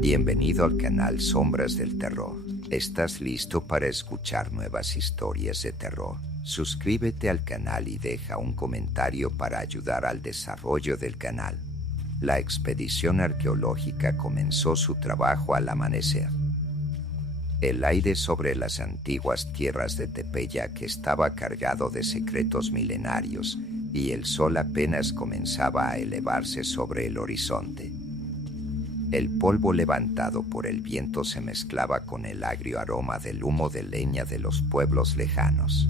Bienvenido al canal Sombras del Terror. ¿Estás listo para escuchar nuevas historias de terror? Suscríbete al canal y deja un comentario para ayudar al desarrollo del canal. La expedición arqueológica comenzó su trabajo al amanecer. El aire sobre las antiguas tierras de Tepeyac estaba cargado de secretos milenarios y el sol apenas comenzaba a elevarse sobre el horizonte. El polvo levantado por el viento se mezclaba con el agrio aroma del humo de leña de los pueblos lejanos.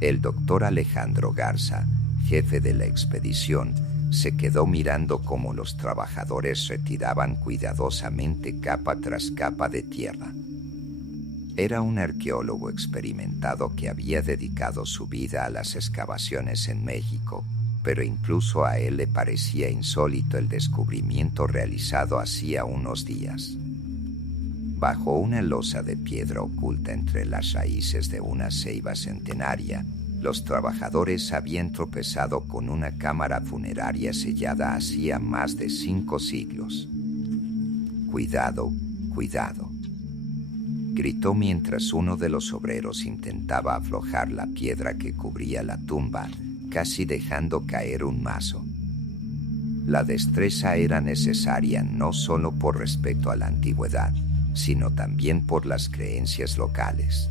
El doctor Alejandro Garza, jefe de la expedición, se quedó mirando cómo los trabajadores retiraban cuidadosamente capa tras capa de tierra. Era un arqueólogo experimentado que había dedicado su vida a las excavaciones en México, pero incluso a él le parecía insólito el descubrimiento realizado hacía unos días. Bajo una losa de piedra oculta entre las raíces de una ceiba centenaria, los trabajadores habían tropezado con una cámara funeraria sellada hacía más de 5 siglos. «Cuidado, cuidado», gritó mientras uno de los obreros intentaba aflojar la piedra que cubría la tumba, casi dejando caer un mazo. La destreza era necesaria no solo por respeto a la antigüedad, sino también por las creencias locales.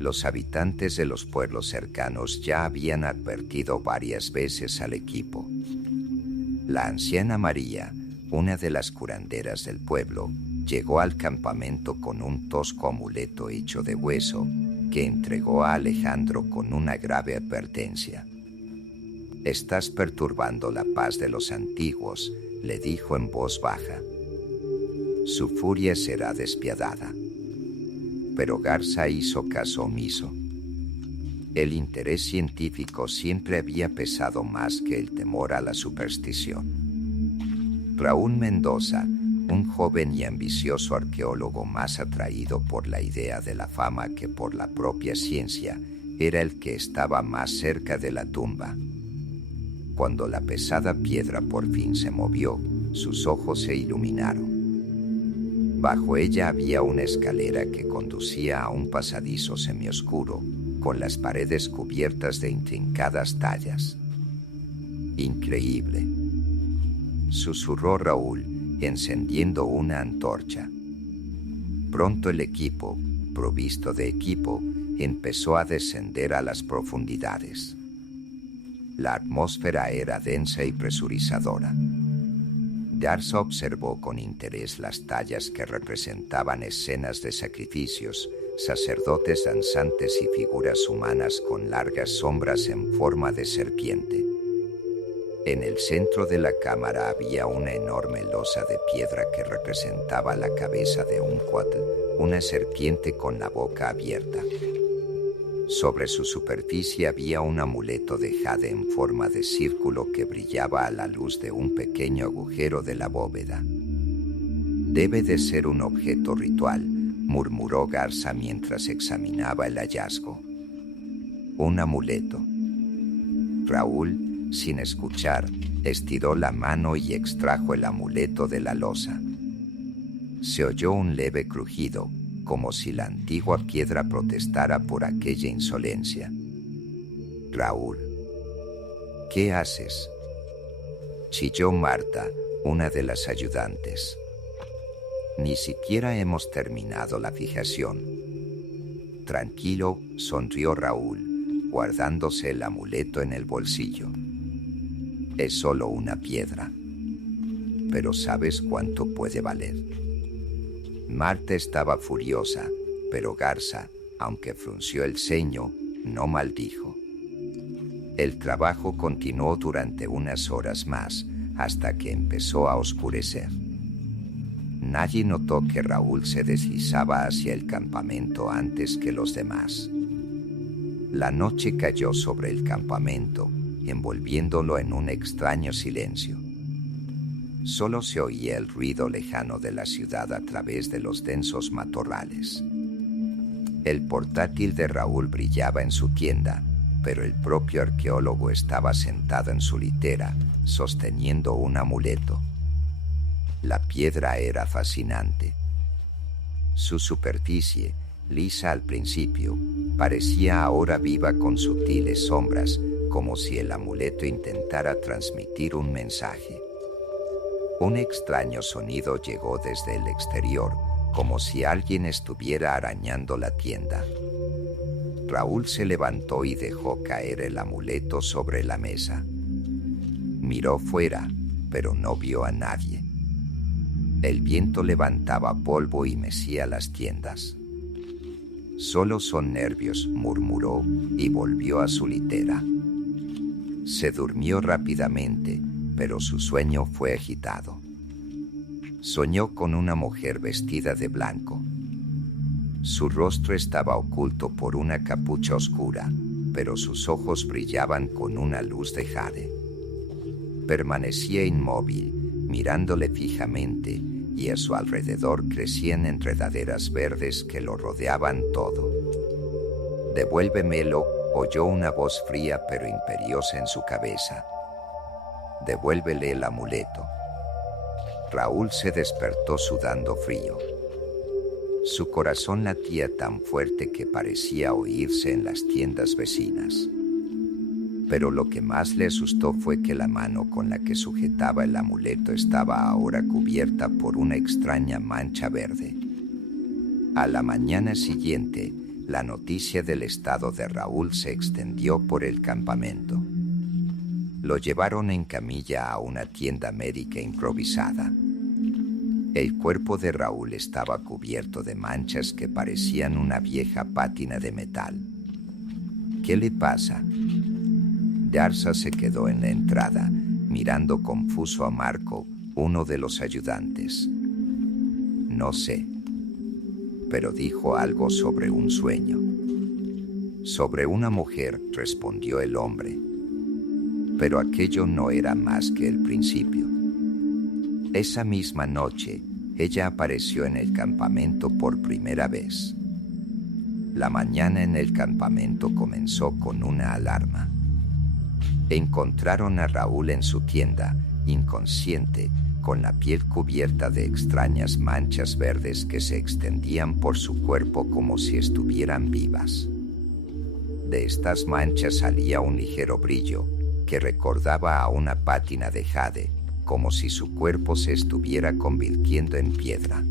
Los habitantes de los pueblos cercanos ya habían advertido varias veces al equipo. La anciana María, una de las curanderas del pueblo, llegó al campamento con un tosco amuleto hecho de hueso que entregó a Alejandro con una grave advertencia. «Estás perturbando la paz de los antiguos», le dijo en voz baja. «Su furia será despiadada». Pero Garza hizo caso omiso. El interés científico siempre había pesado más que el temor a la superstición. Raúl Mendoza, un joven y ambicioso arqueólogo más atraído por la idea de la fama que por la propia ciencia, era el que estaba más cerca de la tumba. Cuando la pesada piedra por fin se movió, sus ojos se iluminaron. Bajo ella había una escalera que conducía a un pasadizo semioscuro, con las paredes cubiertas de intrincadas tallas. «Increíble», susurró Raúl, encendiendo una antorcha. Pronto el equipo, provisto de equipo, empezó a descender a las profundidades. La atmósfera era densa y presurizadora. Garza observó con interés las tallas que representaban escenas de sacrificios, sacerdotes danzantes y figuras humanas con largas sombras en forma de serpiente. En el centro de la cámara había una enorme losa de piedra que representaba la cabeza de un cuatl, una serpiente con la boca abierta. Sobre su superficie había un amuleto de jade en forma de círculo que brillaba a la luz de un pequeño agujero de la bóveda. «Debe de ser un objeto ritual», murmuró Garza mientras examinaba el hallazgo. «Un amuleto». Raúl, sin escuchar, estiró la mano y extrajo el amuleto de la losa. Se oyó un leve crujido, como si la antigua piedra protestara por aquella insolencia. «Raúl, ¿qué haces?», chilló Marta, una de las ayudantes. «Ni siquiera hemos terminado la fijación». «Tranquilo», sonrió Raúl, guardándose el amuleto en el bolsillo. «Es solo una piedra. Pero ¿sabes cuánto puede valer?». Marta estaba furiosa, pero Garza, aunque frunció el ceño, no maldijo. El trabajo continuó durante unas horas más, hasta que empezó a oscurecer. Nadie notó que Raúl se deslizaba hacia el campamento antes que los demás. La noche cayó sobre el campamento, envolviéndolo en un extraño silencio. Solo se oía el ruido lejano de la ciudad a través de los densos matorrales. El portátil de Raúl brillaba en su tienda, pero el propio arqueólogo estaba sentado en su litera, sosteniendo un amuleto. La piedra era fascinante. Su superficie, lisa al principio, parecía ahora viva con sutiles sombras, como si el amuleto intentara transmitir un mensaje. Un extraño sonido llegó desde el exterior, como si alguien estuviera arañando la tienda. Raúl se levantó y dejó caer el amuleto sobre la mesa. Miró fuera, pero no vio a nadie. El viento levantaba polvo y mecía las tiendas. «Solo son nervios», murmuró y volvió a su litera. Se durmió rápidamente, pero su sueño fue agitado. Soñó con una mujer vestida de blanco. Su rostro estaba oculto por una capucha oscura, pero sus ojos brillaban con una luz de jade. Permanecía inmóvil, mirándole fijamente, y a su alrededor crecían enredaderas verdes que lo rodeaban todo. «Devuélvemelo», oyó una voz fría pero imperiosa en su cabeza. «Devuélvele el amuleto». Raúl se despertó sudando frío. Su corazón latía tan fuerte que parecía oírse en las tiendas vecinas. Pero lo que más le asustó fue que la mano con la que sujetaba el amuleto estaba ahora cubierta por una extraña mancha verde. A la mañana siguiente, la noticia del estado de Raúl se extendió por el campamento. Lo llevaron en camilla a una tienda médica improvisada. El cuerpo de Raúl estaba cubierto de manchas que parecían una vieja pátina de metal. «¿Qué le pasa?». Garza se quedó en la entrada, mirando confuso a Marco, uno de los ayudantes. «No sé, pero dijo algo sobre un sueño». «Sobre una mujer», respondió el hombre. Pero aquello no era más que el principio. Esa misma noche, ella apareció en el campamento por primera vez. La mañana en el campamento comenzó con una alarma. Encontraron a Raúl en su tienda, inconsciente, con la piel cubierta de extrañas manchas verdes que se extendían por su cuerpo como si estuvieran vivas. De estas manchas salía un ligero brillo que recordaba a una pátina de jade, como si su cuerpo se estuviera convirtiendo en piedra.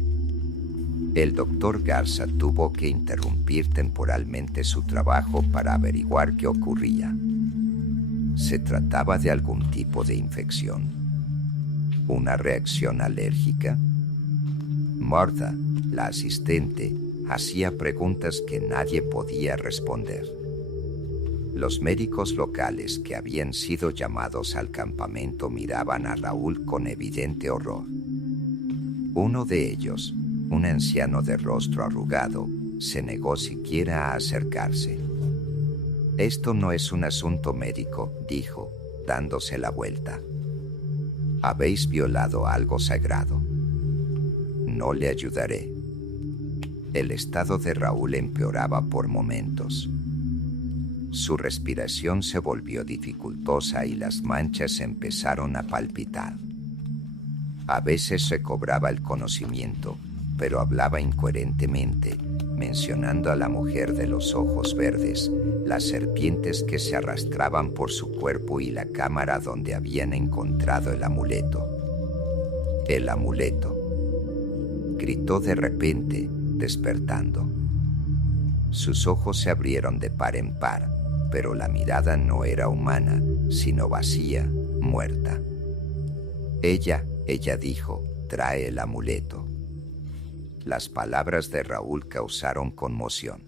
El doctor Garza tuvo que interrumpir temporalmente su trabajo para averiguar qué ocurría. ¿Se trataba de algún tipo de infección? ¿Una reacción alérgica? Martha, la asistente, hacía preguntas que nadie podía responder. Los médicos locales que habían sido llamados al campamento miraban a Raúl con evidente horror. Uno de ellos, un anciano de rostro arrugado, se negó siquiera a acercarse. «Esto no es un asunto médico», dijo, dándose la vuelta. «Habéis violado algo sagrado. No le ayudaré». El estado de Raúl empeoraba por momentos. Su respiración se volvió dificultosa y las manchas empezaron a palpitar. A veces recobraba el conocimiento, pero hablaba incoherentemente, mencionando a la mujer de los ojos verdes, las serpientes que se arrastraban por su cuerpo y la cámara donde habían encontrado el amuleto. «El amuleto», gritó de repente, despertando. Sus ojos se abrieron de par en par, pero la mirada no era humana, sino vacía, muerta. Ella dijo, «Trae el amuleto». Las palabras de Raúl causaron conmoción.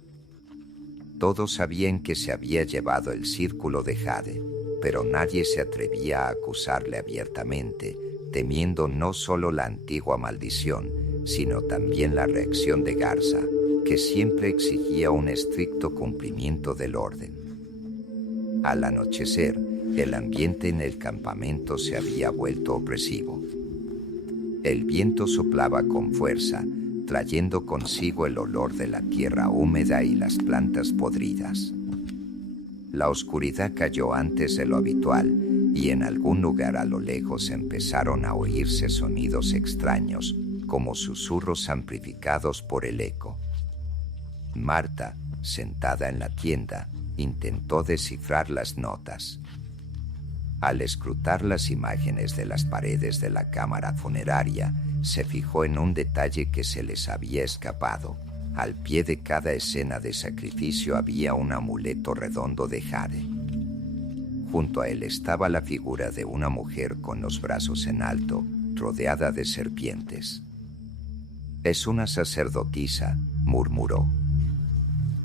Todos sabían que se había llevado el círculo de jade, pero nadie se atrevía a acusarle abiertamente, temiendo no solo la antigua maldición, sino también la reacción de Garza, que siempre exigía un estricto cumplimiento del orden. Al anochecer, el ambiente en el campamento se había vuelto opresivo. El viento soplaba con fuerza, trayendo consigo el olor de la tierra húmeda y las plantas podridas. La oscuridad cayó antes de lo habitual y en algún lugar a lo lejos empezaron a oírse sonidos extraños, como susurros amplificados por el eco. Marta, sentada en la tienda, intentó descifrar las notas. Al escrutar las imágenes de las paredes de la cámara funeraria, se fijó en un detalle que se les había escapado. Al pie de cada escena de sacrificio había un amuleto redondo de jade. Junto a él estaba la figura de una mujer con los brazos en alto, rodeada de serpientes. «Es una sacerdotisa», murmuró.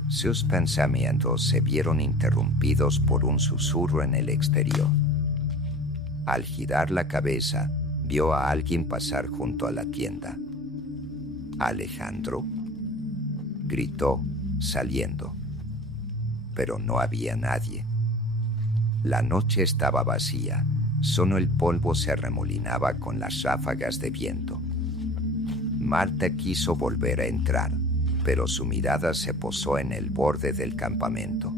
Sus pensamientos se vieron interrumpidos por un susurro en el exterior. Al girar la cabeza, vio a alguien pasar junto a la tienda. «¿Alejandro?», gritó, saliendo. Pero no había nadie. La noche estaba vacía, solo el polvo se arremolinaba con las ráfagas de viento. Marta quiso volver a entrar, pero su mirada se posó en el borde del campamento.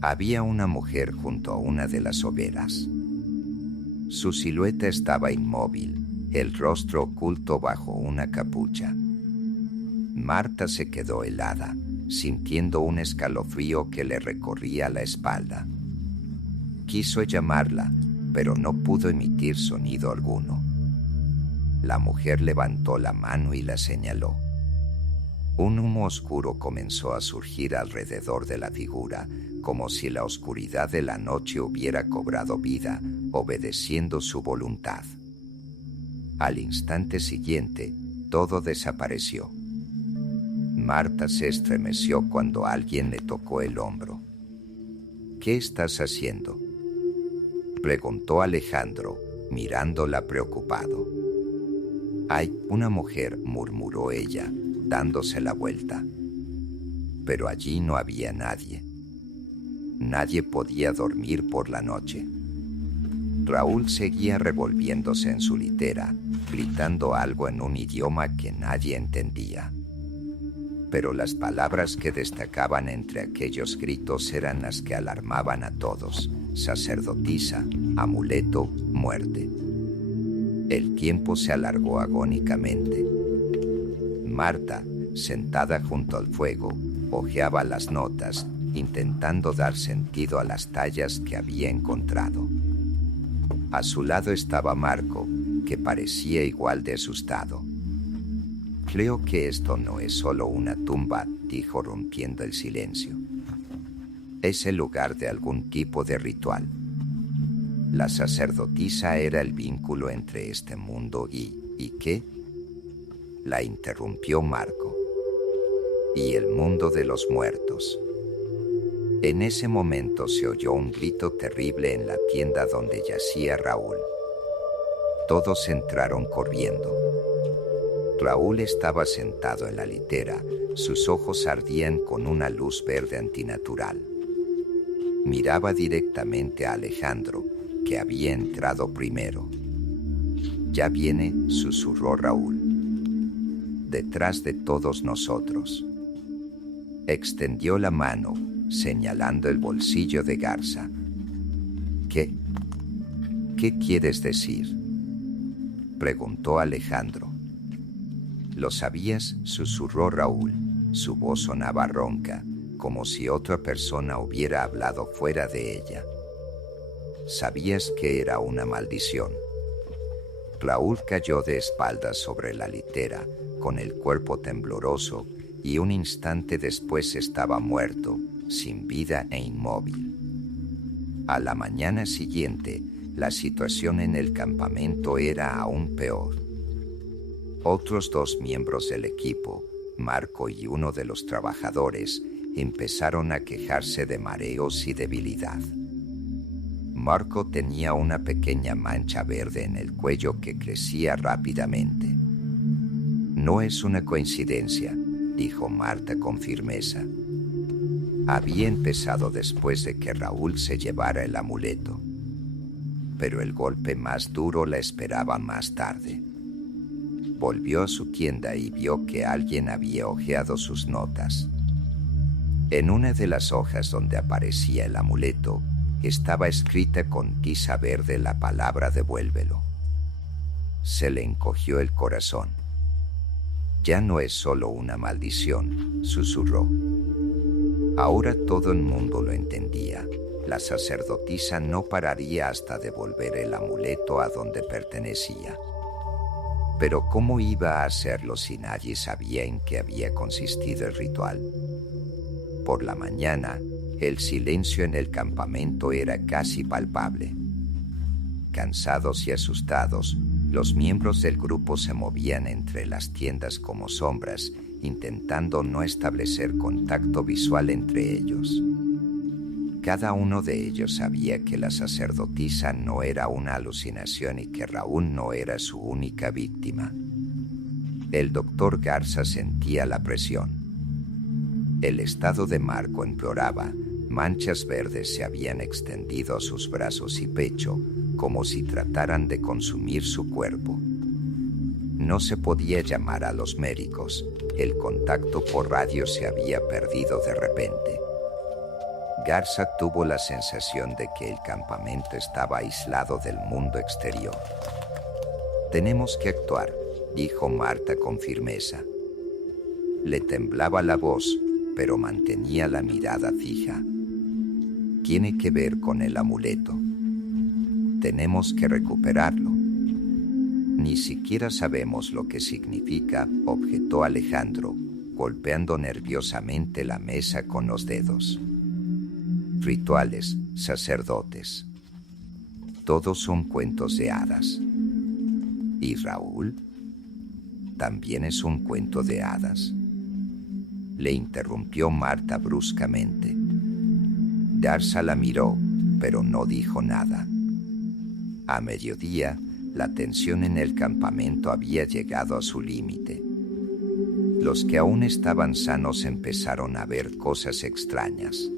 Había una mujer junto a una de las hogueras. Su silueta estaba inmóvil, el rostro oculto bajo una capucha. Marta se quedó helada, sintiendo un escalofrío que le recorría la espalda. Quiso llamarla, pero no pudo emitir sonido alguno. La mujer levantó la mano y la señaló. Un humo oscuro comenzó a surgir alrededor de la figura, como si la oscuridad de la noche hubiera cobrado vida, obedeciendo su voluntad. Al instante siguiente, todo desapareció. Marta se estremeció cuando alguien le tocó el hombro. «¿Qué estás haciendo?», preguntó Alejandro, mirándola preocupado. «Hay una mujer», murmuró ella, dándose la vuelta. Pero allí no había nadie. Nadie podía dormir por la noche. Raúl seguía revolviéndose en su litera, gritando algo en un idioma que nadie entendía. Pero las palabras que destacaban entre aquellos gritos eran las que alarmaban a todos: sacerdotisa, amuleto, muerte. El tiempo se alargó agónicamente. Marta, sentada junto al fuego, hojeaba las notas, intentando dar sentido a las tallas que había encontrado. A su lado estaba Marco, que parecía igual de asustado. «Creo que esto no es solo una tumba», dijo rompiendo el silencio. «Es el lugar de algún tipo de ritual». La sacerdotisa era el vínculo entre este mundo ¿y qué? La interrumpió Marco. «Y el mundo de los muertos». En ese momento se oyó un grito terrible en la tienda donde yacía Raúl. Todos entraron corriendo. Raúl estaba sentado en la litera, sus ojos ardían con una luz verde antinatural. Miraba directamente a Alejandro, que había entrado primero. «Ya viene», susurró Raúl. «Detrás de todos nosotros». Extendió la mano, señalando el bolsillo de Garza. «¿Qué quieres decir?», preguntó Alejandro. «¿Lo sabías?», susurró Raúl. Su voz sonaba ronca, como si otra persona hubiera hablado fuera de ella. «¿Sabías que era una maldición?». Raúl cayó de espaldas sobre la litera, con el cuerpo tembloroso, y un instante después estaba muerto, sin vida e inmóvil. A la mañana siguiente, la situación en el campamento era aún peor. Otros dos miembros del equipo, Marco y uno de los trabajadores, empezaron a quejarse de mareos y debilidad. Marco tenía una pequeña mancha verde en el cuello que crecía rápidamente. «No es una coincidencia», dijo Marta con firmeza. Había empezado después de que Raúl se llevara el amuleto. Pero el golpe más duro la esperaba más tarde. Volvió a su tienda y vio que alguien había hojeado sus notas. En una de las hojas donde aparecía el amuleto, Estaba escrita con tiza verde la palabra devuélvelo. Se le encogió el corazón. Ya no es solo una maldición, susurró. Ahora todo el mundo lo entendía. La sacerdotisa no pararía hasta devolver el amuleto a donde pertenecía. Pero ¿cómo iba a hacerlo si nadie sabía en qué había consistido el ritual? Por la mañana, el silencio en el campamento era casi palpable. Cansados y asustados, los miembros del grupo se movían entre las tiendas como sombras, intentando no establecer contacto visual entre ellos. Cada uno de ellos sabía que la sacerdotisa no era una alucinación y que Raúl no era su única víctima. El doctor Garza sentía la presión. El estado de Marco empeoraba. Manchas verdes se habían extendido a sus brazos y pecho, como si trataran de consumir su cuerpo. No se podía llamar a los médicos. El contacto por radio se había perdido de repente. Garza tuvo la sensación de que el campamento estaba aislado del mundo exterior. «Tenemos que actuar», dijo Marta con firmeza. Le temblaba la voz, pero mantenía la mirada fija. «Tiene que ver con el amuleto. Tenemos que recuperarlo». «Ni siquiera sabemos lo que significa», objetó Alejandro, golpeando nerviosamente la mesa con los dedos. «Rituales, sacerdotes. Todos son cuentos de hadas». «¿Y Raúl? ¿También es un cuento de hadas?», le interrumpió Marta bruscamente. Garza la miró, pero no dijo nada. A mediodía, la tensión en el campamento había llegado a su límite. Los que aún estaban sanos empezaron a ver cosas extrañas.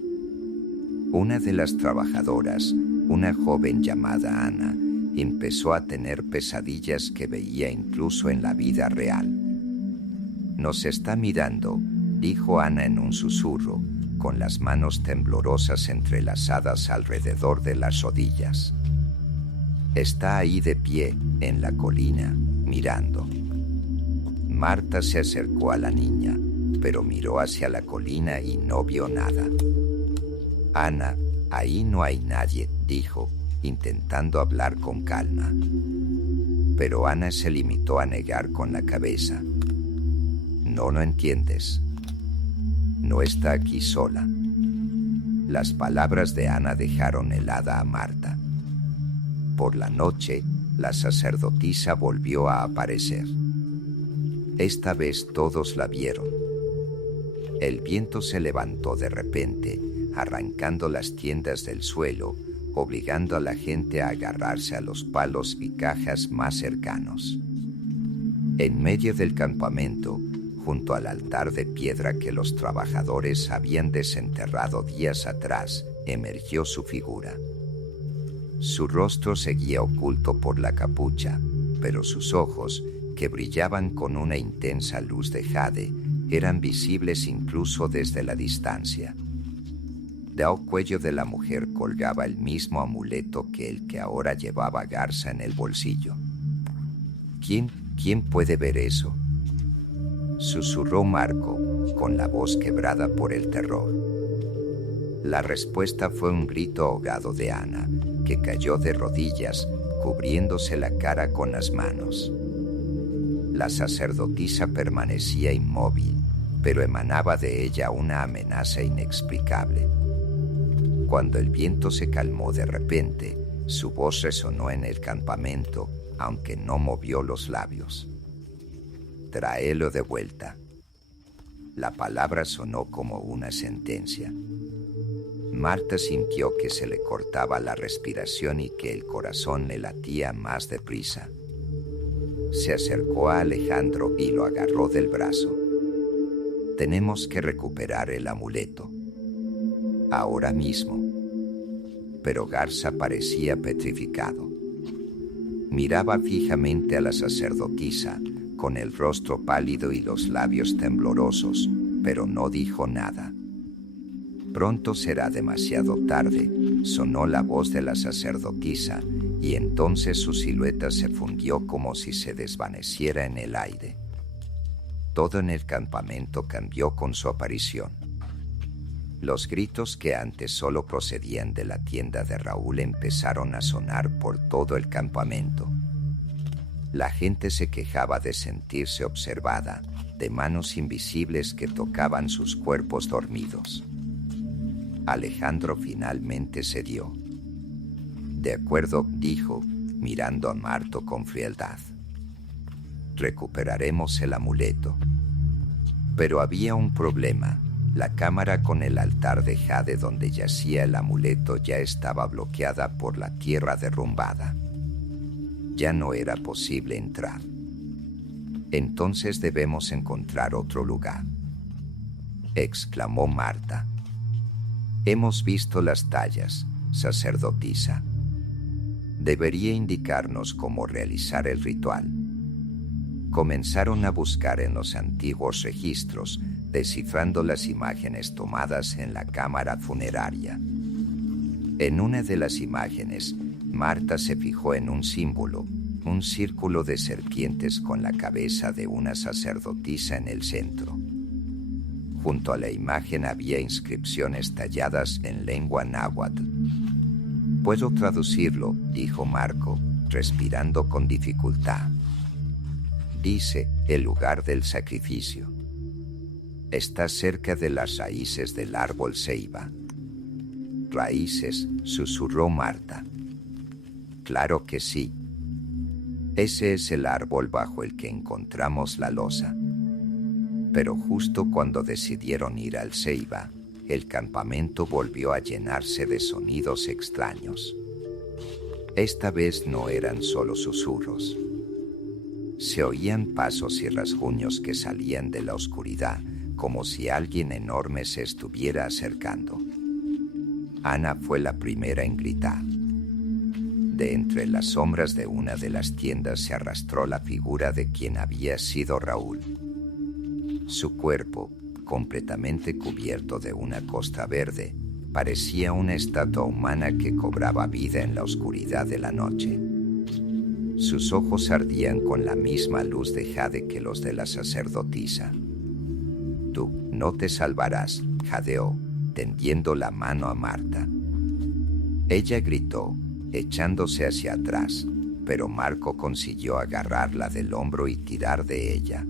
Una de las trabajadoras, una joven llamada Ana, empezó a tener pesadillas que veía incluso en la vida real. «Nos está mirando», dijo Ana en un susurro, con las manos temblorosas entrelazadas alrededor de las rodillas. «Está ahí de pie, en la colina, mirando». Marta se acercó a la niña, pero miró hacia la colina y no vio nada. «Ana, ahí no hay nadie», dijo, intentando hablar con calma. Pero Ana se limitó a negar con la cabeza. «No lo entiendes. No está aquí sola». Las palabras de Ana dejaron helada a Marta. Por la noche, la sacerdotisa volvió a aparecer. Esta vez todos la vieron. El viento se levantó de repente, arrancando las tiendas del suelo, obligando a la gente a agarrarse a los palos y cajas más cercanos. En medio del campamento, junto al altar de piedra que los trabajadores habían desenterrado días atrás, emergió su figura. Su rostro seguía oculto por la capucha, pero sus ojos, que brillaban con una intensa luz de jade, eran visibles incluso desde la distancia. Del cuello de la mujer colgaba el mismo amuleto que el que ahora llevaba Garza en el bolsillo. ¿Quién puede ver eso?», susurró Marco, con la voz quebrada por el terror. La respuesta fue un grito ahogado de Ana, que cayó de rodillas, cubriéndose la cara con las manos. La sacerdotisa permanecía inmóvil, pero emanaba de ella una amenaza inexplicable. Cuando el viento se calmó de repente, su voz resonó en el campamento, aunque no movió los labios. «Tráelo de vuelta». La palabra sonó como una sentencia. Marta sintió que se le cortaba la respiración y que el corazón le latía más deprisa. Se acercó a Alejandro y lo agarró del brazo. «Tenemos que recuperar el amuleto. Ahora mismo». Pero Garza parecía petrificado. Miraba fijamente a la sacerdotisa, con el rostro pálido y los labios temblorosos, pero no dijo nada. Pronto será demasiado tarde, sonó la voz de la sacerdotisa, y entonces su silueta se fundió como si se desvaneciera en el aire. Todo en el campamento cambió con su aparición. Los gritos que antes solo procedían de la tienda de Raúl empezaron a sonar por todo el campamento. La gente se quejaba de sentirse observada, de manos invisibles que tocaban sus cuerpos dormidos. Alejandro finalmente cedió. De acuerdo, dijo, mirando a Marto con frialdad. Recuperaremos el amuleto. Pero había un problema. La cámara con el altar de jade donde yacía el amuleto ya estaba bloqueada por la tierra derrumbada. Ya no era posible entrar. Entonces debemos encontrar otro lugar, exclamó Marta. Hemos visto las tallas, sacerdotisa. Debería indicarnos cómo realizar el ritual. Comenzaron a buscar en los antiguos registros, descifrando las imágenes tomadas en la cámara funeraria. En una de las imágenes, Marta se fijó en un símbolo, un círculo de serpientes con la cabeza de una sacerdotisa en el centro. Junto a la imagen había inscripciones talladas en lengua náhuatl. «Puedo traducirlo», dijo Marco, respirando con dificultad. Dice, el lugar del sacrificio. Está cerca de las raíces del árbol ceiba. «Raíces», susurró Marta. «Claro que sí. Ese es el árbol bajo el que encontramos la losa». Pero justo cuando decidieron ir al ceiba, el campamento volvió a llenarse de sonidos extraños. Esta vez no eran solo susurros. Se oían pasos y rasguños que salían de la oscuridad, como si alguien enorme se estuviera acercando. Ana fue la primera en gritar. De entre las sombras de una de las tiendas se arrastró la figura de quien había sido Raúl. Su cuerpo, completamente cubierto de una costa verde, parecía una estatua humana que cobraba vida en la oscuridad de la noche. Sus ojos ardían con la misma luz de jade que los de la sacerdotisa. «Tú no te salvarás», jadeó, tendiendo la mano a Marta. Ella gritó, echándose hacia atrás, pero Marco consiguió agarrarla del hombro y tirar de ella.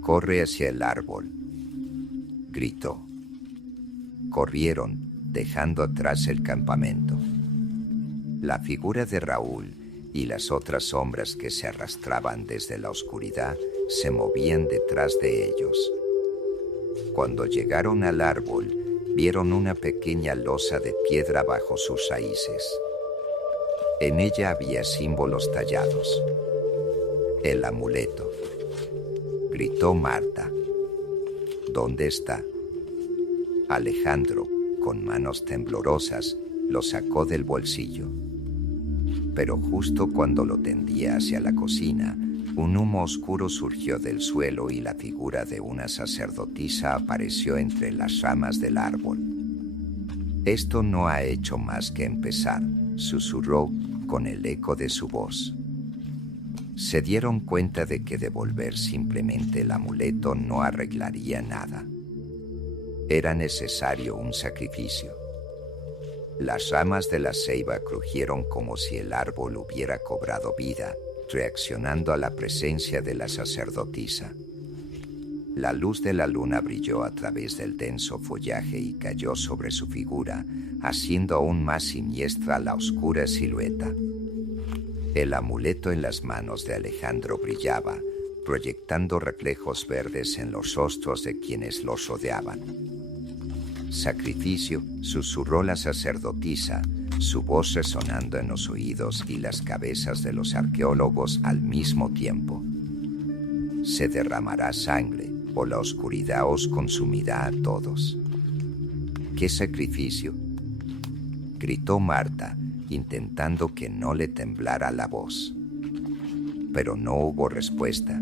«Corre hacia el árbol», gritó. Corrieron, dejando atrás el campamento. La figura de Raúl y las otras sombras que se arrastraban desde la oscuridad se movían detrás de ellos. Cuando llegaron al árbol, vieron una pequeña losa de piedra bajo sus raíces. En ella había símbolos tallados. «El amuleto», gritó Marta. «¿Dónde está?» Alejandro, con manos temblorosas, lo sacó del bolsillo. Pero justo cuando lo tendía hacia la cocina, un humo oscuro surgió del suelo y la figura de una sacerdotisa apareció entre las ramas del árbol. «Esto no ha hecho más que empezar», susurró con el eco de su voz. Se dieron cuenta de que devolver simplemente el amuleto no arreglaría nada. Era necesario un sacrificio. Las ramas de la ceiba crujieron como si el árbol hubiera cobrado vida, reaccionando a la presencia de la sacerdotisa. La luz de la luna brilló a través del denso follaje y cayó sobre su figura, haciendo aún más siniestra la oscura silueta. El amuleto en las manos de Alejandro brillaba, proyectando reflejos verdes en los rostros de quienes los rodeaban. «Sacrificio», susurró la sacerdotisa, su voz resonando en los oídos y las cabezas de los arqueólogos al mismo tiempo. «Se derramará sangre, o la oscuridad os consumirá a todos». «¿Qué sacrificio?», gritó Marta, intentando que no le temblara la voz. Pero no hubo respuesta.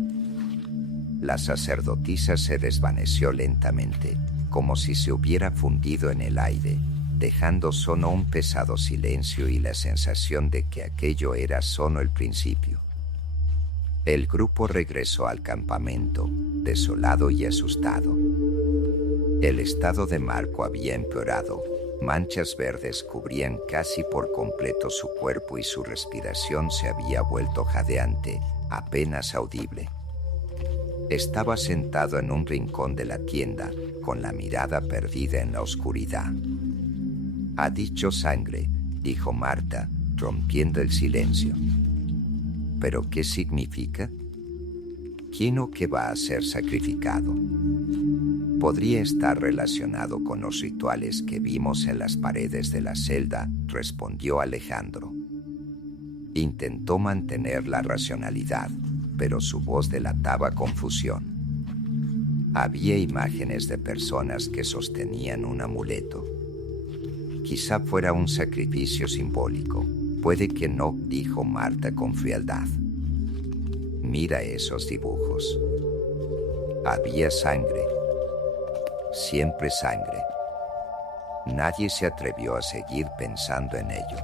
La sacerdotisa se desvaneció lentamente, como si se hubiera fundido en el aire, dejando solo un pesado silencio y la sensación de que aquello era solo el principio. El grupo regresó al campamento, desolado y asustado. El estado de Marco había empeorado. Manchas verdes cubrían casi por completo su cuerpo y su respiración se había vuelto jadeante, apenas audible. Estaba sentado en un rincón de la tienda, con la mirada perdida en la oscuridad. «Ha dicho sangre», dijo Marta, rompiendo el silencio. «¿Pero qué significa? ¿Quién o qué va a ser sacrificado? Podría estar relacionado con los rituales que vimos en las paredes de la celda», respondió Alejandro. Intentó mantener la racionalidad, pero su voz delataba confusión. Había imágenes de personas que sostenían un amuleto. Quizá fuera un sacrificio simbólico. Puede que no, dijo Marta con frialdad. Mira esos dibujos. Había sangre. Siempre sangre. Nadie se atrevió a seguir pensando en ello.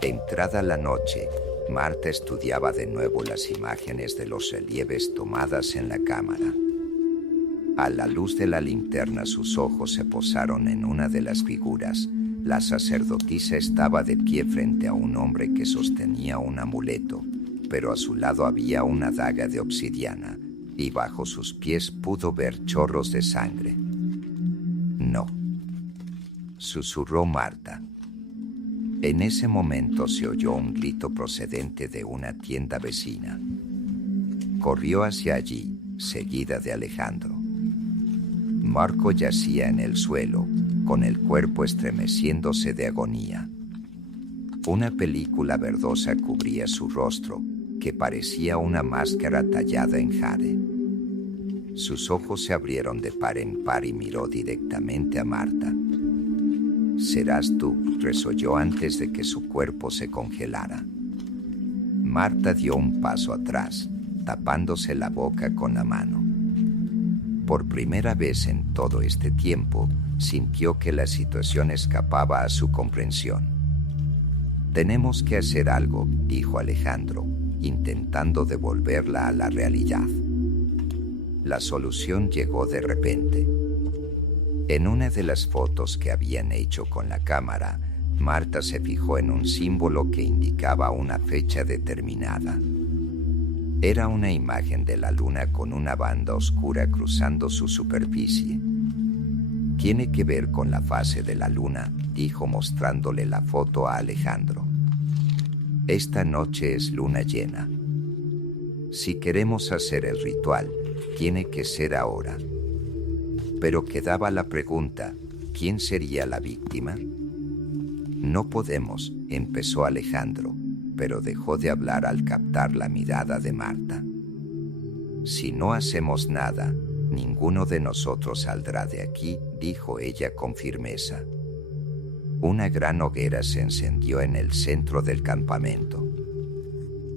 Entrada la noche, Marta estudiaba de nuevo las imágenes de los relieves tomadas en la cámara. A la luz de la linterna sus ojos se posaron en una de las figuras. La sacerdotisa estaba de pie frente a un hombre que sostenía un amuleto, pero a su lado había una daga de obsidiana, y bajo sus pies pudo ver chorros de sangre. «No», susurró Marta. En ese momento se oyó un grito procedente de una tienda vecina. Corrió hacia allí, seguida de Alejandro. Marco yacía en el suelo, con el cuerpo estremeciéndose de agonía. Una película verdosa cubría su rostro, que parecía una máscara tallada en jade. Sus ojos se abrieron de par en par y miró directamente a Marta. «Serás tú», resolló antes de que su cuerpo se congelara. Marta dio un paso atrás, tapándose la boca con la mano. Por primera vez en todo este tiempo, sintió que la situación escapaba a su comprensión. «Tenemos que hacer algo», dijo Alejandro, intentando devolverla a la realidad. La solución llegó de repente. En una de las fotos que habían hecho con la cámara, Marta se fijó en un símbolo que indicaba una fecha determinada. Era una imagen de la luna con una banda oscura cruzando su superficie. «Tiene que ver con la fase de la luna», dijo mostrándole la foto a Alejandro. «Esta noche es luna llena. Si queremos hacer el ritual, tiene que ser ahora». Pero quedaba la pregunta, ¿quién sería la víctima? «No podemos», empezó Alejandro, pero dejó de hablar al captar la mirada de Marta. «Si no hacemos nada, ninguno de nosotros saldrá de aquí», dijo ella con firmeza. Una gran hoguera se encendió en el centro del campamento.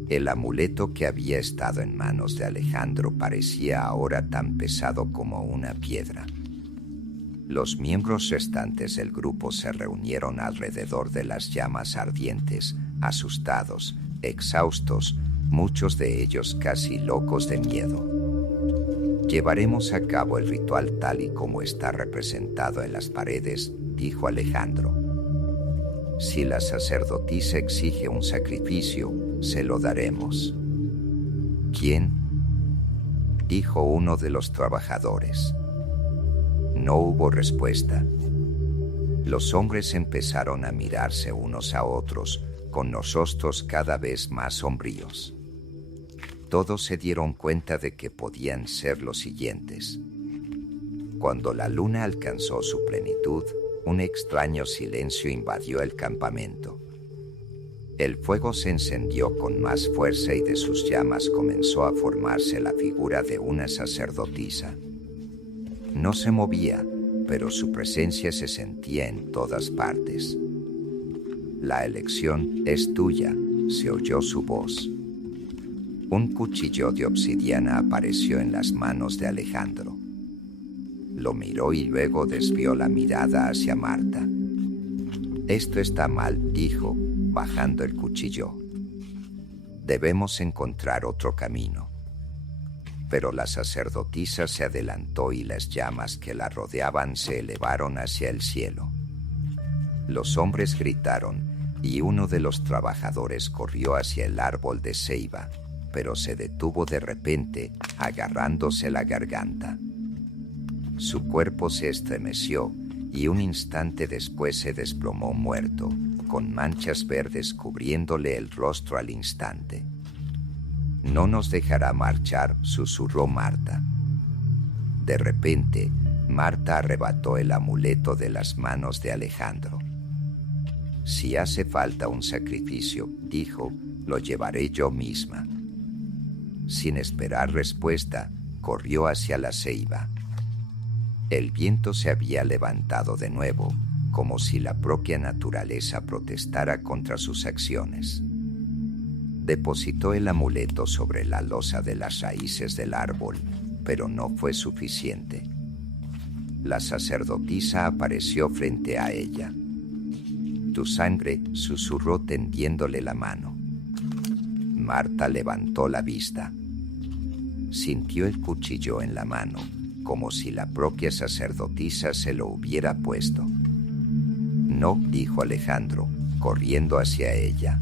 El amuleto que había estado en manos de Alejandro parecía ahora tan pesado como una piedra. Los miembros restantes del grupo se reunieron alrededor de las llamas ardientes, asustados, exhaustos, muchos de ellos casi locos de miedo. «Llevaremos a cabo el ritual tal y como está representado en las paredes», dijo Alejandro. «Si la sacerdotisa exige un sacrificio, se lo daremos». «¿Quién?», dijo uno de los trabajadores. No hubo respuesta. Los hombres empezaron a mirarse unos a otros, con los rostros cada vez más sombríos. Todos se dieron cuenta de que podían ser los siguientes. Cuando la luna alcanzó su plenitud, un extraño silencio invadió el campamento. El fuego se encendió con más fuerza y de sus llamas comenzó a formarse la figura de una sacerdotisa. No se movía, pero su presencia se sentía en todas partes. «La elección es tuya», se oyó su voz. Un cuchillo de obsidiana apareció en las manos de Alejandro. Lo miró y luego desvió la mirada hacia Marta. «Esto está mal», dijo, bajando el cuchillo. «Debemos encontrar otro camino». Pero la sacerdotisa se adelantó y las llamas que la rodeaban se elevaron hacia el cielo. Los hombres gritaron y uno de los trabajadores corrió hacia el árbol de ceiba, pero se detuvo de repente, agarrándose la garganta. Su cuerpo se estremeció y un instante después se desplomó muerto, con manchas verdes cubriéndole el rostro al instante. «No nos dejará marchar», susurró Marta. De repente, Marta arrebató el amuleto de las manos de Alejandro. «Si hace falta un sacrificio», dijo, «lo llevaré yo misma». Sin esperar respuesta, corrió hacia la ceiba. El viento se había levantado de nuevo, como si la propia naturaleza protestara contra sus acciones. Depositó el amuleto sobre la losa de las raíces del árbol, pero no fue suficiente. La sacerdotisa apareció frente a ella. «Tu sangre», susurró tendiéndole la mano. Marta levantó la vista. Sintió el cuchillo en la mano, como si la propia sacerdotisa se lo hubiera puesto. «No», dijo Alejandro, corriendo hacia ella.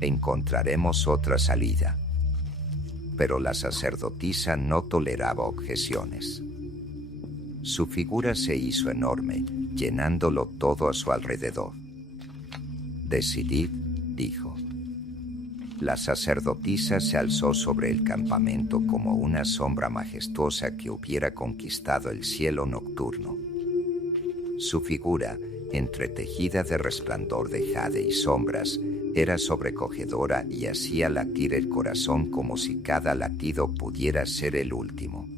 «Encontraremos otra salida». Pero la sacerdotisa no toleraba objeciones. Su figura se hizo enorme, llenándolo todo a su alrededor. «Decidid», dijo. La sacerdotisa se alzó sobre el campamento como una sombra majestuosa que hubiera conquistado el cielo nocturno. Su figura, entretejida de resplandor de jade y sombras, era sobrecogedora y hacía latir el corazón como si cada latido pudiera ser el último.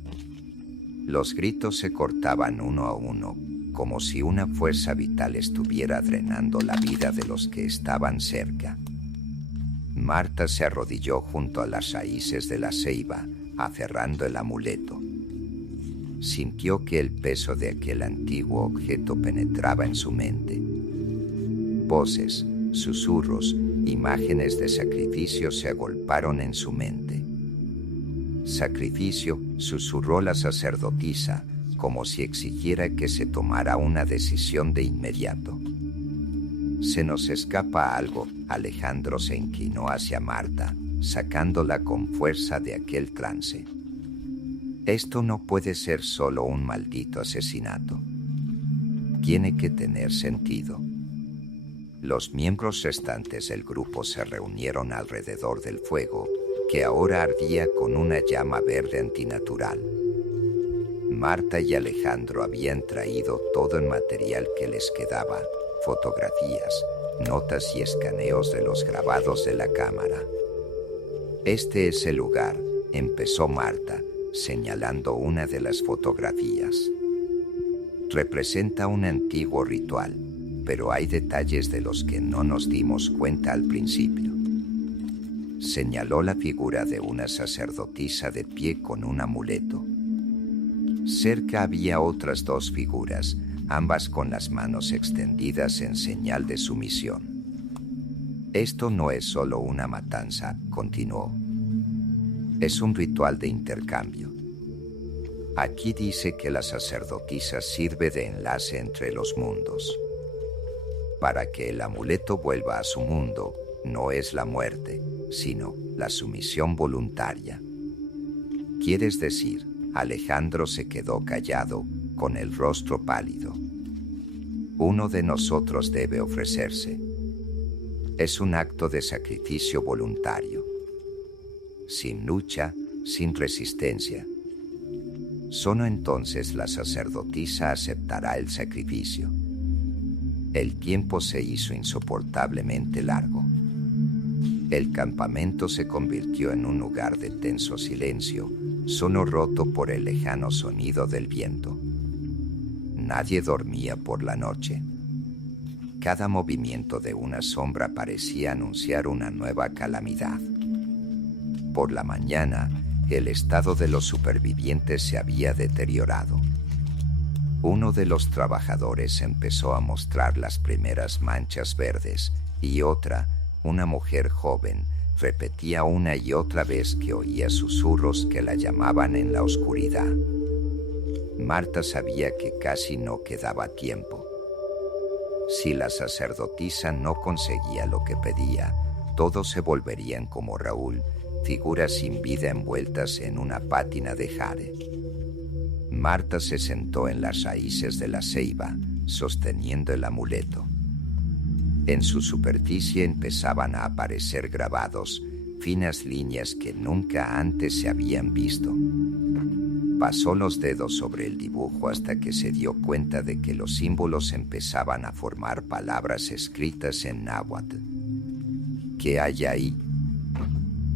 Los gritos se cortaban uno a uno, como si una fuerza vital estuviera drenando la vida de los que estaban cerca. Marta se arrodilló junto a las raíces de la ceiba, aferrando el amuleto. Sintió que el peso de aquel antiguo objeto penetraba en su mente. Voces, susurros, imágenes de sacrificio se agolparon en su mente. «Sacrificio», susurró la sacerdotisa, como si exigiera que se tomara una decisión de inmediato. «Se nos escapa algo». Alejandro se inclinó hacia Marta, sacándola con fuerza de aquel trance. «Esto no puede ser solo un maldito asesinato. Tiene que tener sentido». Los miembros restantes del grupo se reunieron alrededor del fuego, que ahora ardía con una llama verde antinatural. Marta y Alejandro habían traído todo el material que les quedaba: fotografías, notas y escaneos de los grabados de la cámara. «Este es el lugar», empezó Marta, señalando una de las fotografías. «Representa un antiguo ritual, pero hay detalles de los que no nos dimos cuenta al principio». Señaló la figura de una sacerdotisa de pie con un amuleto. Cerca había otras dos figuras, ambas con las manos extendidas en señal de sumisión. «Esto no es solo una matanza», continuó. «Es un ritual de intercambio. Aquí dice que la sacerdotisa sirve de enlace entre los mundos. Para que el amuleto vuelva a su mundo, no es la muerte, sino la sumisión voluntaria». «¿Quieres decir?». Alejandro se quedó callado, con el rostro pálido. «Uno de nosotros debe ofrecerse. Es un acto de sacrificio voluntario. Sin lucha, sin resistencia. Solo entonces la sacerdotisa aceptará el sacrificio». El tiempo se hizo insoportablemente largo. El campamento se convirtió en un lugar de tenso silencio, solo roto por el lejano sonido del viento. Nadie dormía por la noche. Cada movimiento de una sombra parecía anunciar una nueva calamidad. Por la mañana, el estado de los supervivientes se había deteriorado. Uno de los trabajadores empezó a mostrar las primeras manchas verdes y otra, una mujer joven, repetía una y otra vez que oía susurros que la llamaban en la oscuridad. Marta sabía que casi no quedaba tiempo. Si la sacerdotisa no conseguía lo que pedía, todos se volverían como Raúl, figuras sin vida envueltas en una pátina de jade. Marta se sentó en las raíces de la ceiba, sosteniendo el amuleto. En su superficie empezaban a aparecer grabados, finas líneas que nunca antes se habían visto. Pasó los dedos sobre el dibujo hasta que se dio cuenta de que los símbolos empezaban a formar palabras escritas en náhuatl. ¿Qué hay ahí?,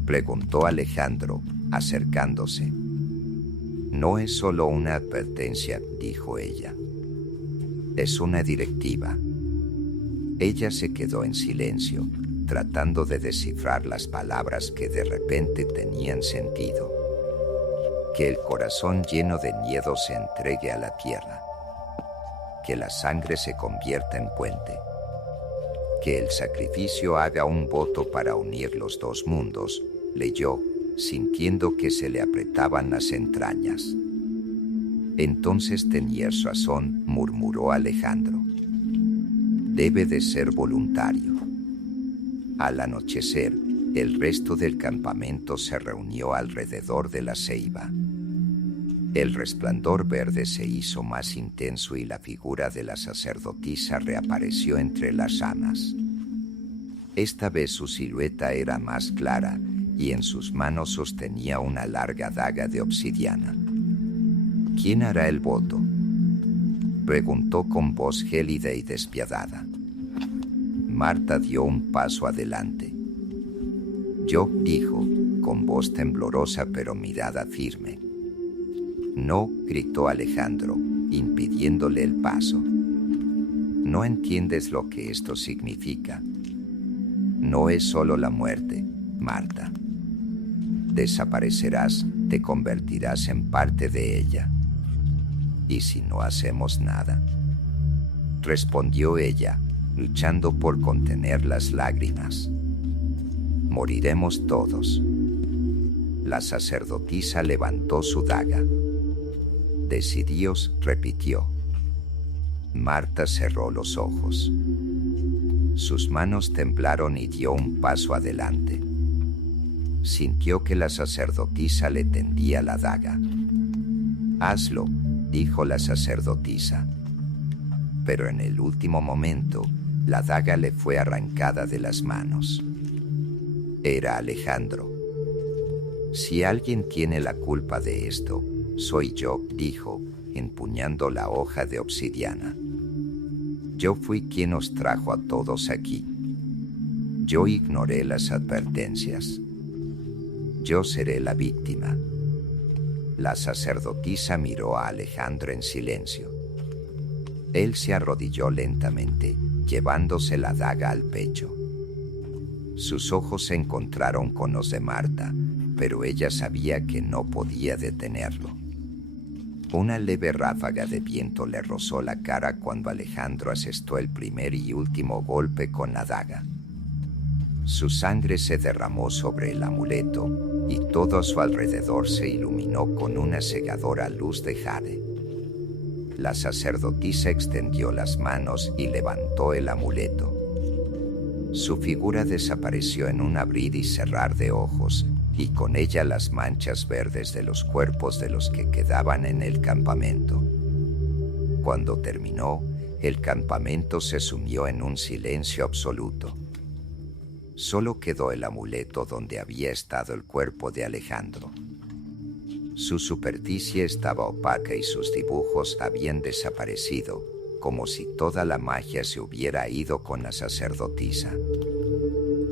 preguntó Alejandro, acercándose. No es solo una advertencia, dijo ella. Es una directiva. Ella se quedó en silencio, tratando de descifrar las palabras que de repente tenían sentido. Que el corazón lleno de miedo se entregue a la tierra. Que la sangre se convierta en puente. Que el sacrificio haga un voto para unir los dos mundos, leyó, sintiendo que se le apretaban las entrañas. Entonces tenías razón, murmuró Alejandro. Debe de ser voluntario. Al anochecer, el resto del campamento se reunió alrededor de la ceiba. El resplandor verde se hizo más intenso y la figura de la sacerdotisa reapareció entre las ramas. Esta vez su silueta era más clara y en sus manos sostenía una larga daga de obsidiana. ¿Quién hará el voto?, preguntó con voz gélida y despiadada. Marta dio un paso adelante. Yo, dijo, con voz temblorosa pero mirada firme. No, gritó Alejandro, impidiéndole el paso. No entiendes lo que esto significa. No es solo la muerte, Marta. Desaparecerás, te convertirás en parte de ella. ¿Y si no hacemos nada?, respondió ella, luchando por contener las lágrimas. Moriremos todos. La sacerdotisa levantó su daga. Decidíos, repitió. Marta cerró los ojos. Sus manos temblaron y dio un paso adelante. Sintió que la sacerdotisa le tendía la daga. Hazlo, dijo la sacerdotisa. Pero en el último momento, la daga le fue arrancada de las manos. Era Alejandro. Si alguien tiene la culpa de esto, soy yo, dijo, empuñando la hoja de obsidiana. Yo fui quien os trajo a todos aquí. Yo ignoré las advertencias. Yo seré la víctima. La sacerdotisa miró a Alejandro en silencio. Él se arrodilló lentamente, llevándose la daga al pecho. Sus ojos se encontraron con los de Marta, pero ella sabía que no podía detenerlo. Una leve ráfaga de viento le rozó la cara cuando Alejandro asestó el primer y último golpe con la daga. Su sangre se derramó sobre el amuleto y todo a su alrededor se iluminó con una cegadora luz de jade. La sacerdotisa extendió las manos y levantó el amuleto. Su figura desapareció en un abrir y cerrar de ojos, y con ella las manchas verdes de los cuerpos de los que quedaban en el campamento. Cuando terminó, el campamento se sumió en un silencio absoluto. Solo quedó el amuleto donde había estado el cuerpo de Alejandro. Su superficie estaba opaca y sus dibujos habían desaparecido, como si toda la magia se hubiera ido con la sacerdotisa.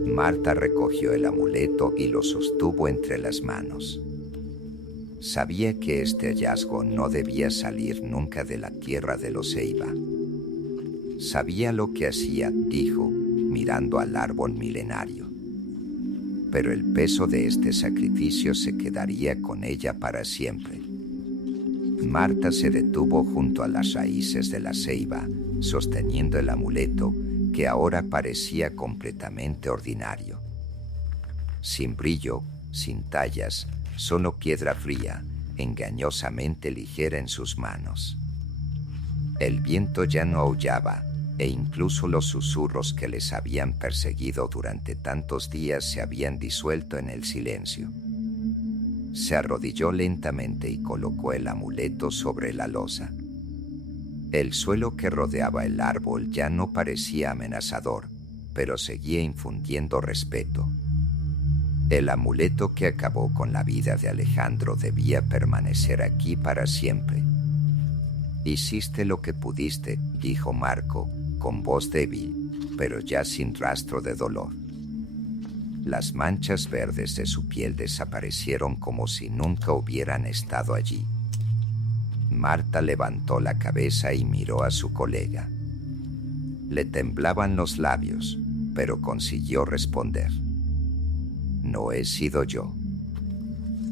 Marta recogió el amuleto y lo sostuvo entre las manos. Sabía que este hallazgo no debía salir nunca de la tierra de los Ceiba. Sabía lo que hacía, dijo, mirando al árbol milenario. Pero el peso de este sacrificio se quedaría con ella para siempre. Marta se detuvo junto a las raíces de la ceiba, sosteniendo el amuleto que ahora parecía completamente ordinario. Sin brillo, sin tallas, solo piedra fría, engañosamente ligera en sus manos. El viento ya no aullaba, e incluso los susurros que les habían perseguido durante tantos días se habían disuelto en el silencio. Se arrodilló lentamente y colocó el amuleto sobre la losa. El suelo que rodeaba el árbol ya no parecía amenazador, pero seguía infundiendo respeto. El amuleto que acabó con la vida de Alejandro debía permanecer aquí para siempre. «Hiciste lo que pudiste», dijo Marco, con voz débil, pero ya sin rastro de dolor. Las manchas verdes de su piel desaparecieron como si nunca hubieran estado allí. Marta levantó la cabeza y miró a su colega. Le temblaban los labios, pero consiguió responder. «No he sido yo.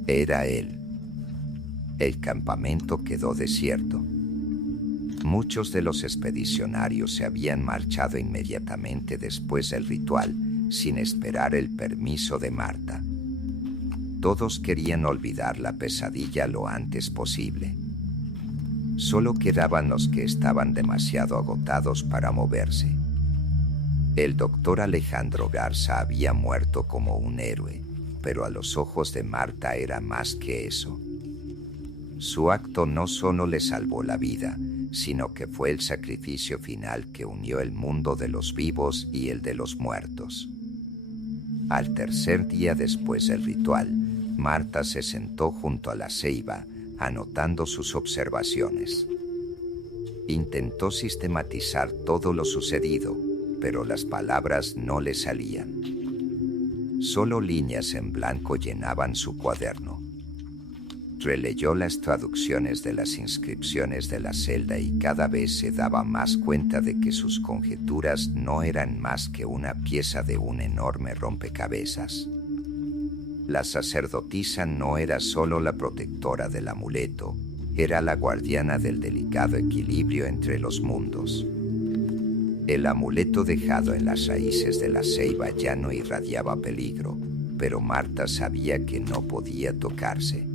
Era él». El campamento quedó desierto. Muchos de los expedicionarios se habían marchado inmediatamente después del ritual, sin esperar el permiso de Marta. Todos querían olvidar la pesadilla lo antes posible. Solo quedaban los que estaban demasiado agotados para moverse. El doctor Alejandro Garza había muerto como un héroe, pero a los ojos de Marta era más que eso. Su acto no solo le salvó la vida, sino que fue el sacrificio final que unió el mundo de los vivos y el de los muertos. Al tercer día después del ritual, Marta se sentó junto a la ceiba, anotando sus observaciones. Intentó sistematizar todo lo sucedido, pero las palabras no le salían. Solo líneas en blanco llenaban su cuaderno. Releyó las traducciones de las inscripciones de la celda y cada vez se daba más cuenta de que sus conjeturas no eran más que una pieza de un enorme rompecabezas. La sacerdotisa no era solo la protectora del amuleto, era la guardiana del delicado equilibrio entre los mundos. El amuleto dejado en las raíces de la ceiba ya no irradiaba peligro, pero Marta sabía que no podía tocarse.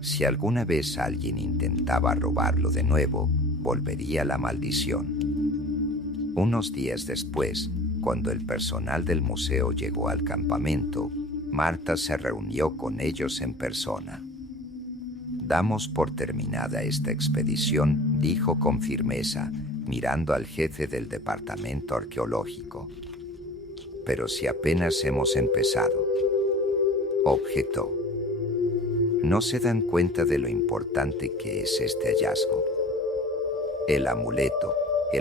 Si alguna vez alguien intentaba robarlo de nuevo, volvería la maldición. Unos días después, cuando el personal del museo llegó al campamento, Marta se reunió con ellos en persona. «Damos por terminada esta expedición», dijo con firmeza, mirando al jefe del departamento arqueológico. «Pero si apenas hemos empezado», objetó. «¿No se dan cuenta de lo importante que es este hallazgo?» El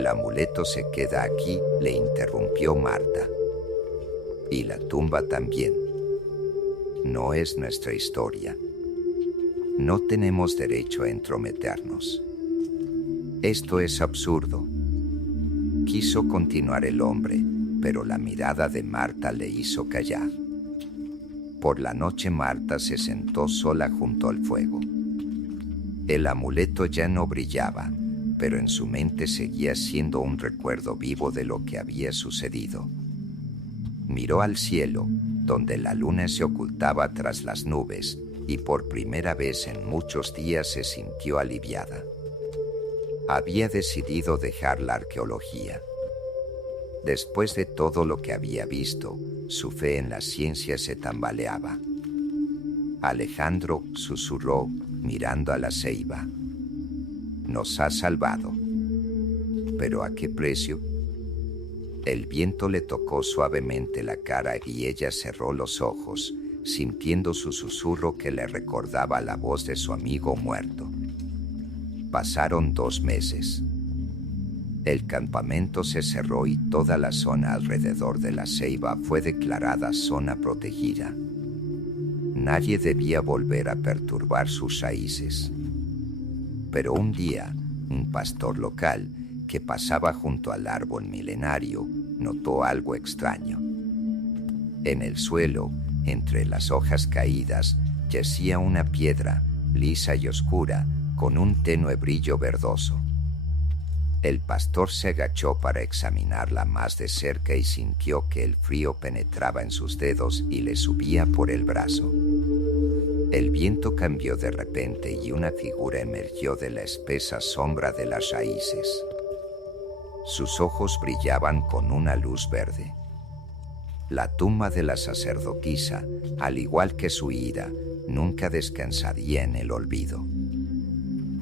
amuleto se queda aquí», le interrumpió Marta. «Y la tumba también. No es nuestra historia. No tenemos derecho a entrometernos. Esto es absurdo». Quiso continuar el hombre, pero la mirada de Marta le hizo callar. Por la noche Marta se sentó sola junto al fuego. El amuleto ya no brillaba, pero en su mente seguía siendo un recuerdo vivo de lo que había sucedido. Miró al cielo, donde la luna se ocultaba tras las nubes, y por primera vez en muchos días se sintió aliviada. Había decidido dejar la arqueología. Después de todo lo que había visto, su fe en la ciencia se tambaleaba. Alejandro susurró, mirando a la ceiba. «Nos ha salvado. ¿Pero a qué precio?» El viento le tocó suavemente la cara y ella cerró los ojos, sintiendo su susurro que le recordaba la voz de su amigo muerto. Pasaron 2 meses. El campamento se cerró y toda la zona alrededor de la ceiba fue declarada zona protegida. Nadie debía volver a perturbar sus raíces. Pero un día, un pastor local, que pasaba junto al árbol milenario, notó algo extraño. En el suelo, entre las hojas caídas, yacía una piedra, lisa y oscura, con un tenue brillo verdoso. El pastor se agachó para examinarla más de cerca y sintió que el frío penetraba en sus dedos y le subía por el brazo. El viento cambió de repente y una figura emergió de la espesa sombra de las raíces. Sus ojos brillaban con una luz verde. La tumba de la sacerdotisa, al igual que su ida, nunca descansaría en el olvido.